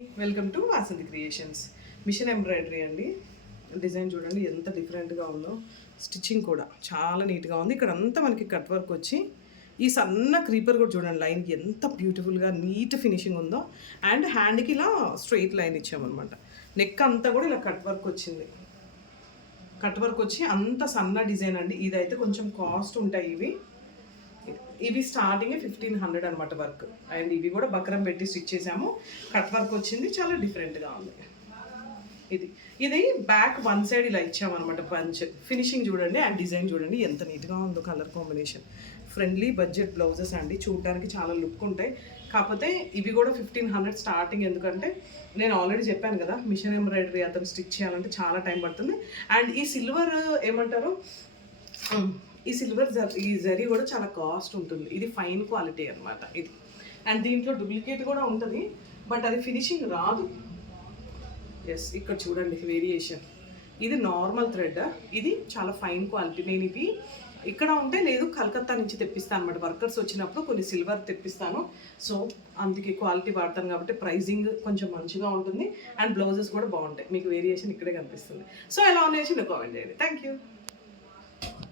Welcome to Vasanthi creations. Machine embroidery అండి. Design చూడండి ఎంత డిఫరెంట్గా ఉందో. స్టిచ్చింగ్ కూడా చాలా నీట్గా ఉంది. ఇక్కడ అంతా మనకి కట్ వర్క్ వచ్చి ఈ సన్న క్రీపర్ కూడా చూడండి లైన్కి ఎంత బ్యూటిఫుల్గా నీట్ ఫినిషింగ్ ఉందో. అండ్ హ్యాండ్కి ఇలా స్ట్రెయిట్ లైన్ ఇచ్చామన్నమాట. నెక్ అంతా కూడా ఇలా కట్ వర్క్ వచ్చింది. కట్ వర్క్ వచ్చి అంత సన్న డిజైన్ అండి. ఇదైతే కొంచెం కాస్ట్ ఉంటాయి ఇవి స్టార్టింగ్ 1500 అనమాట వర్క్. అండ్ ఇవి కూడా బక్రం పెట్టి స్టిచ్ చేసాము. కట్ వర్క్ వచ్చింది, చాలా డిఫరెంట్గా ఉంది. ఇది బ్యాక్ వన్ సైడ్ ఇలా ఇచ్చామన్నమాట బంచ్. ఫినిషింగ్ చూడండి అండ్ డిజైన్ చూడండి ఎంత నీట్గా ఉందో. Colour combination friendly budget blouses అండి. చూడడానికి చాలా లుక్ ఉంటాయి. కాకపోతే ఇవి కూడా 1500 స్టార్టింగ్. ఎందుకంటే నేను ఆల్రెడీ చెప్పాను కదా, మిషన్ ఎంబ్రాయిడరీ అతను స్టిచ్ చేయాలంటే చాలా టైం పడుతుంది. అండ్ ఈ సిల్వర్ ఏమంటారు, ఈ సిల్వర్ ఈ జరీ కూడా చాలా కాస్ట్ ఉంటుంది. ఇది ఫైన్ క్వాలిటీ అనమాట ఇది. అండ్ దీంట్లో డూప్లికేట్ కూడా ఉంటుంది, బట్ అది ఫినిషింగ్ రాదు. ఎస్, ఇక్కడ చూడండి వేరియేషన్. ఇది నార్మల్ థ్రెడ్, ఇది చాలా ఫైన్ క్వాలిటీ. నేను ఇవి ఇక్కడ ఉంటే లేదు కలకత్తా నుంచి తెప్పిస్తాను అనమాట. వర్కర్స్ వచ్చినప్పుడు కొన్ని సిల్వర్ తెప్పిస్తాను. సో అందుకే క్వాలిటీ వాడతాను కాబట్టి ప్రైజింగ్ కొంచెం మంచిగా ఉంటుంది. అండ్ బ్లౌజెస్ కూడా బాగుంటాయి. మీకు వేరియేషన్ ఇక్కడే కనిపిస్తుంది. సో ఎలా ఉన్నాయి కామెంట్ చేయండి. Thank you.